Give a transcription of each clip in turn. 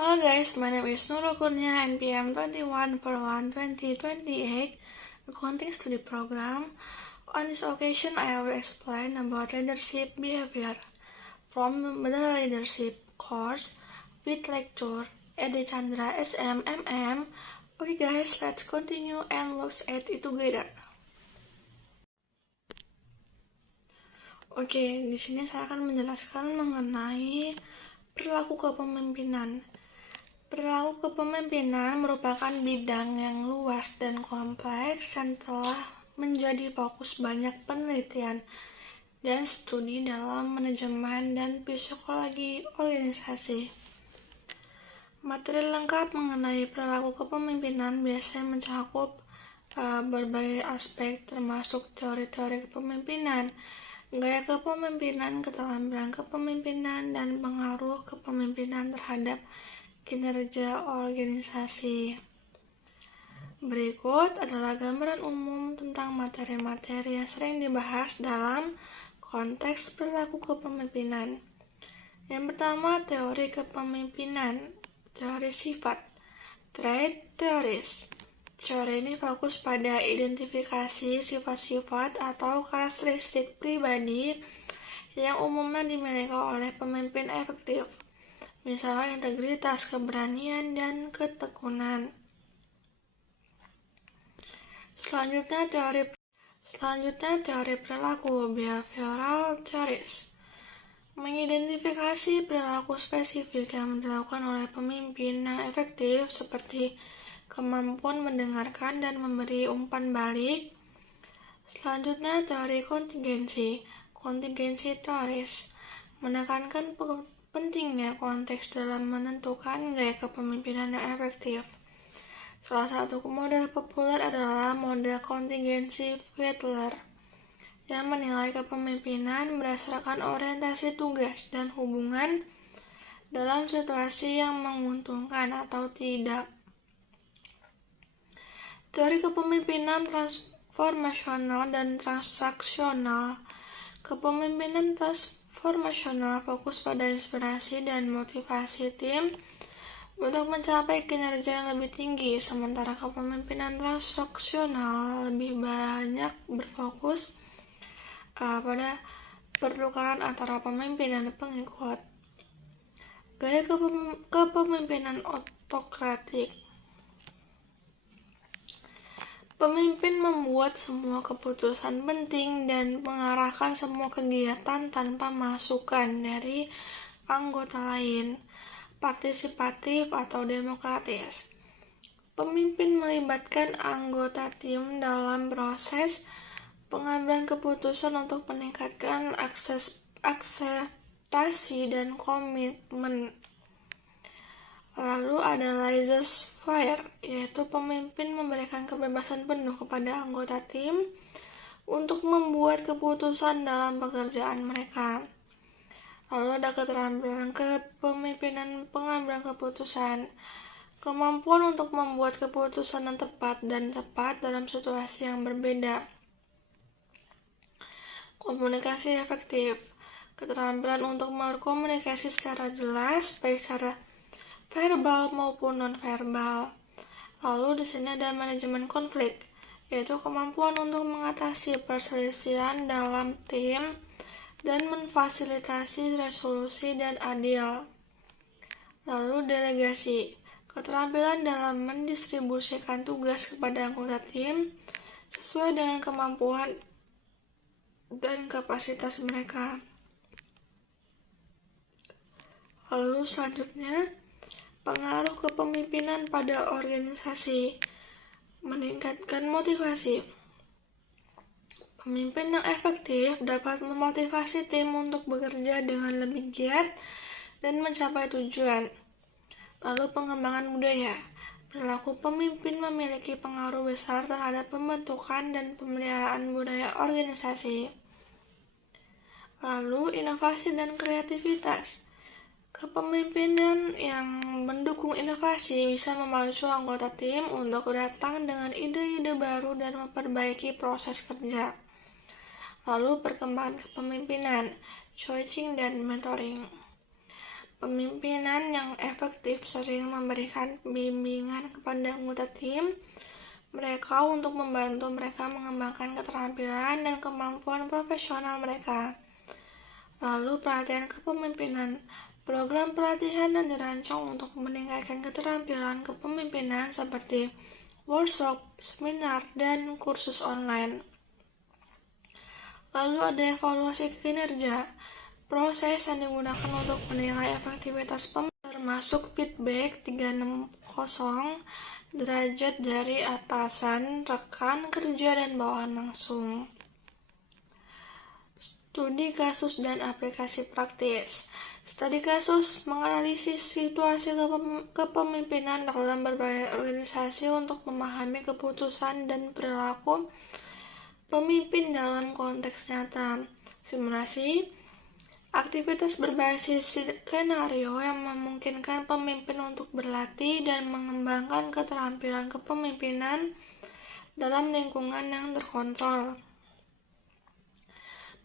Hello guys, my name is Nurul Kurnia, NPM 21/1/2028, Accounting Study Program. On this occasion, I will explain about leadership behavior from the leadership course with lecture Edi Chandra SMMM. Okay guys, let's continue and look at it together. Oke, di sini saya akan menjelaskan mengenai perilaku kepemimpinan. Perilaku kepemimpinan merupakan bidang yang luas dan kompleks yang telah menjadi fokus banyak penelitian dan studi dalam manajemen dan psikologi organisasi. Materi lengkap mengenai perilaku kepemimpinan biasanya mencakup berbagai aspek termasuk teori-teori kepemimpinan, gaya kepemimpinan, keterampilan kepemimpinan, dan pengaruh kepemimpinan terhadap kinerja organisasi. Berikut adalah gambaran umum tentang materi-materi yang sering dibahas dalam konteks perilaku kepemimpinan. Yang pertama, teori kepemimpinan, teori sifat, trait theories. Teori ini fokus pada identifikasi sifat-sifat atau karakteristik pribadi yang umumnya dimiliki oleh pemimpin efektif. Misalnya integritas, keberanian, dan ketekunan. Selanjutnya teori perilaku, behavioral theories. Mengidentifikasi perilaku spesifik yang dilakukan oleh pemimpin yang efektif seperti kemampuan mendengarkan dan memberi umpan balik. Selanjutnya teori kontingensi, contingency theories. Menekankan pentingnya konteks dalam menentukan gaya kepemimpinan yang efektif. Salah satu model populer adalah model kontingensi Fiedler yang menilai kepemimpinan berdasarkan orientasi tugas dan hubungan dalam situasi yang menguntungkan atau tidak. Teori kepemimpinan transformasional dan transaksional. Kepemimpinan transformasional fokus pada inspirasi dan motivasi tim untuk mencapai kinerja yang lebih tinggi, sementara kepemimpinan transaksional lebih banyak berfokus pada pertukaran antara pemimpin dan pengikut. Gaya kepemimpinan otokratik. Pemimpin membuat semua keputusan penting dan mengarahkan semua kegiatan tanpa masukan dari anggota lain, partisipatif atau demokratis. Pemimpin melibatkan anggota tim dalam proses pengambilan keputusan untuk meningkatkan akseptasi dan komitmen. Lalu ada laissez-faire, yaitu pemimpin memberikan kebebasan penuh kepada anggota tim untuk membuat keputusan dalam pekerjaan mereka. Lalu ada keterampilan kepemimpinan pengambilan keputusan, kemampuan untuk membuat keputusan yang tepat dan cepat dalam situasi yang berbeda. Komunikasi efektif, keterampilan untuk berkomunikasi secara jelas, baik secara verbal maupun non-verbal. Lalu di sini ada manajemen konflik, yaitu kemampuan untuk mengatasi perselisihan dalam tim dan memfasilitasi resolusi dan adil. Lalu delegasi, keterampilan dalam mendistribusikan tugas kepada anggota tim sesuai dengan kemampuan dan kapasitas mereka. Lalu selanjutnya, pengaruh kepemimpinan pada organisasi, meningkatkan motivasi. Pemimpin yang efektif dapat memotivasi tim untuk bekerja dengan lebih giat dan mencapai tujuan. Lalu pengembangan budaya. Perilaku pemimpin memiliki pengaruh besar terhadap pembentukan dan pemeliharaan budaya organisasi. Lalu inovasi dan kreativitas. Kepemimpinan yang mendukung inovasi bisa memacu anggota tim untuk datang dengan ide-ide baru dan memperbaiki proses kerja. Lalu perkembangan kepemimpinan, coaching dan mentoring. Pemimpinan yang efektif sering memberikan bimbingan kepada anggota tim mereka untuk membantu mereka mengembangkan keterampilan dan kemampuan profesional mereka. Lalu pelatihan kepemimpinan. Program pelatihan yang dirancang untuk meningkatkan keterampilan kepemimpinan seperti workshop, seminar, dan kursus online. Lalu ada evaluasi kinerja. Proses yang digunakan untuk menilai efektivitas pemimpin termasuk feedback 360 derajat dari atasan, rekan kerja, dan bawahan langsung. Studi kasus dan aplikasi praktis. Studi kasus menganalisis situasi kepemimpinan dalam berbagai organisasi untuk memahami keputusan dan perilaku pemimpin dalam konteks nyata. Simulasi aktivitas berbasis skenario yang memungkinkan pemimpin untuk berlatih dan mengembangkan keterampilan kepemimpinan dalam lingkungan yang terkontrol.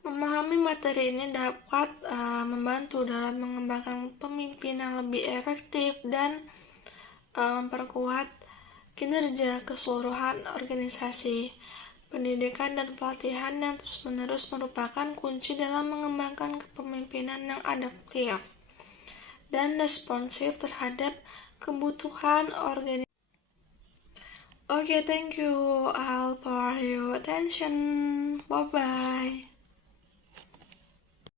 Memahami materi ini dapat membantu dalam mengembangkan pemimpin yang lebih efektif dan memperkuat kinerja keseluruhan organisasi. Pendidikan dan pelatihan yang terus-menerus merupakan kunci dalam mengembangkan kepemimpinan yang adaptif dan responsif terhadap kebutuhan organisasi. Okay, thank you all for your attention. Bye-bye.